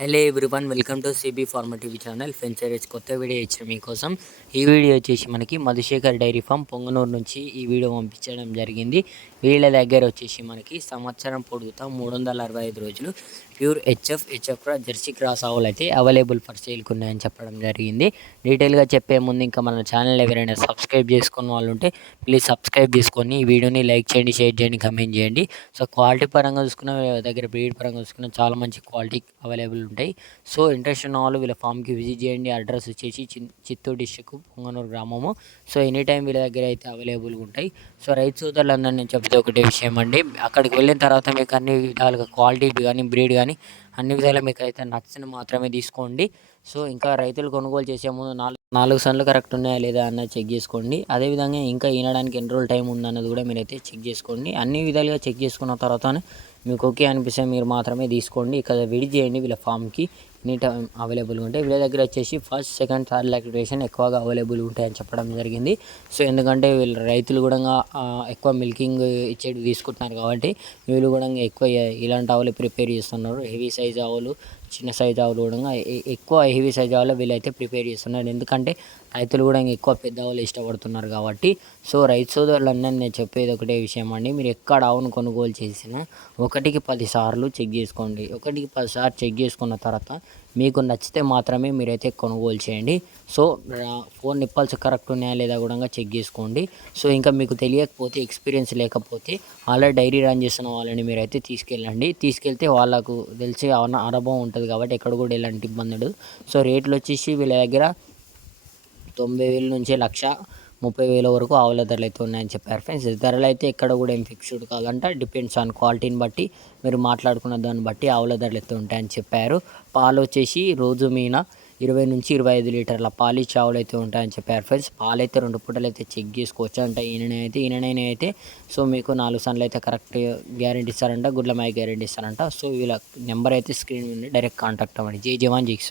Hello everyone, welcome to CB pharma TV channel. ఫెన్సరేజ్ కొత్త video ఇచ్చిన మీకోసం. ఈ వీడియో వచ్చేసి మనకి మధుశేఖర్ డైరీ ఫామ్ పొంగనూరు నుంచి ఈ వీడియో పంపించడం జరిగింది. వీళ్ళ దగ్గర వచ్చేసి మనకి సంవత్సరం పొడుగుతా 365 రోజులు ప్యూర్ హెచ్ఎఫ్ జెర్సీ క్రాస్ ఆవులు అయితే అవైలబుల్ ఫర్ సేల్కి ఉన్నాయని చెప్పడం జరిగింది. డీటెయిల్గా చెప్పే ముందు ఇంకా మన ఛానల్ ఎవరైనా సబ్స్క్రైబ్ చేసుకున్న వాళ్ళు ఉంటే ప్లీజ్ సబ్స్క్రైబ్ చేసుకొని ఈ వీడియోని లైక్ చేయండి, షేర్ చేయండి, కమెంట్ చేయండి. సో క్వాలిటీ పరంగా చూసుకున్న దగ్గర బ్రీడ్ పరంగా చూసుకున్న చాలా మంచి క్వాలిటీ అవైలబుల్ ఉంటాయి. సో ఇంట్రెస్ట్ ఉన్న వాళ్ళు వీళ్ళ ఫామ్కి విజిట్ చేయండి. అడ్రస్ వచ్చేసి చిత్తూరు డిస్టిక్ పొంగనూరు గ్రామము. సో ఎనీ టైం వీళ్ళ దగ్గర అయితే అవైలబుల్గా ఉంటాయి. సో రైతు సోదరులందరూ నేను చెప్తే ఒకటే విషయం అండి, అక్కడికి వెళ్ళిన తర్వాత మీకు అన్ని విధాలుగా క్వాలిటీ కానీ బ్రీడ్ కానీ అన్ని విధాలు మీకు అయితే నచ్చిన మాత్రమే తీసుకోండి. సో ఇంకా రైతులు కొనుగోలు చేసే ముందు నాలుగు సన్లు కరెక్ట్ ఉన్నాయా లేదా అన్నది చెక్ చేసుకోండి. అదేవిధంగా ఇంకా ఈనడానికి ఎన్ని రోజులు టైం ఉందన్నది కూడా మీరైతే చెక్ చేసుకోండి. అన్ని విధాలుగా చెక్ చేసుకున్న తర్వాతనే మీకు ఓకే అనిపిస్తే మీరు మాత్రమే తీసుకోండి. ఇక్కడ విడిట్ చేయండి. వీళ్ళ ఫామ్కి ఎనీ టైం అవైలబుల్గా ఉంటాయి. వీళ్ళ దగ్గర వచ్చేసి ఫస్ట్, సెకండ్, థర్డ్ లాక్టేషన్ ఎక్కువగా అవైలబుల్గా ఉంటాయని చెప్పడం జరిగింది. సో ఎందుకంటే వీళ్ళ రైతులు కూడా ఎక్కువ మిల్కింగ్ ఇచ్చేవి తీసుకుంటున్నారు కాబట్టి వీళ్ళు కూడా ఎక్కువ ఇలాంటి ఆవులు ప్రిపేర్ చేస్తున్నారు. హెవీ సైజ్ ఆవులు, చిన్న సైజ్ ఆవులు కూడా ఎక్కువ హెవీ సైజ్ ఆవులు వీళ్ళైతే ప్రిపేర్ చేస్తున్నారు. ఎందుకంటే రైతులు కూడా ఎక్కువ పెద్ద ఆవులు ఇష్టపడుతున్నారు కాబట్టి. సో రైతు సోదరులందరూ నేను చెప్పేది ఒకటే విషయం అండి, మీరు ఎక్కడ ఆవును కొనుగోలు చేసినా 1కి 10 సార్లు చెక్ చేసుకోండి. 1కి 10 సార్లు చెక్ చేసుకున్న తర్వాత మీకు నచ్చితే మాత్రమే మీరైతే కొనుగోలు చేయండి. సో ఫోన్ నిప్పల్స్ కరెక్ట్ ఉన్నాయా లేదా కూడా చెక్ చేసుకోండి. సో ఇంకా మీకు తెలియకపోతే, ఎక్స్పీరియన్స్ లేకపోతే ఆల్రెడీ డైరీ రన్ చేస్తున్న వాళ్ళని మీరైతే తీసుకెళ్ళండి. తీసుకెళ్తే వాళ్ళకు తెలిసే అనుభవం ఉంటుంది కాబట్టి ఎక్కడ కూడా ఎలాంటి ఇబ్బంది ఉండదు. సో రేట్లు వచ్చేసి వీళ్ళ దగ్గర 90,000 నుంచి 1,30,000 వరకు ఆవుల ధరలు అయితే ఉన్నాయని చెప్పారు ఫ్రెండ్స్. ధరలు అయితే ఎక్కడ కూడా ఏం ఫిక్స్డ్ కాదంట, డిపెండ్స్ ఆన్ క్వాలిటీని బట్టి మీరు మాట్లాడుకున్న దాన్ని బట్టి ఆవుల ధరలు అయితే ఉంటాయని చెప్పారు. పాలు వచ్చేసి రోజు మీన 20 నుంచి 25 లీటర్ల పాలు ఇచ్చే ఆవులు అయితే ఉంటాయని చెప్పారు ఫ్రెండ్స్. పాలు అయితే 2 పూటలు అయితే చెక్ చేసుకోవచ్చు అంట. ఈయననైనా అయితే సో మీకు 4 సన్లు అయితే కరెక్ట్ గ్యారెంటీ ఇస్తారంట, గుడ్ల మాయ గ్యారెంటీ ఇస్తారంట. సో వీళ్ళ నెంబర్ అయితే స్క్రీన్ మీద డైరెక్ట్ కాంటాక్ట్ అవ్వండి. జై జవాన్, జై కిసాన్.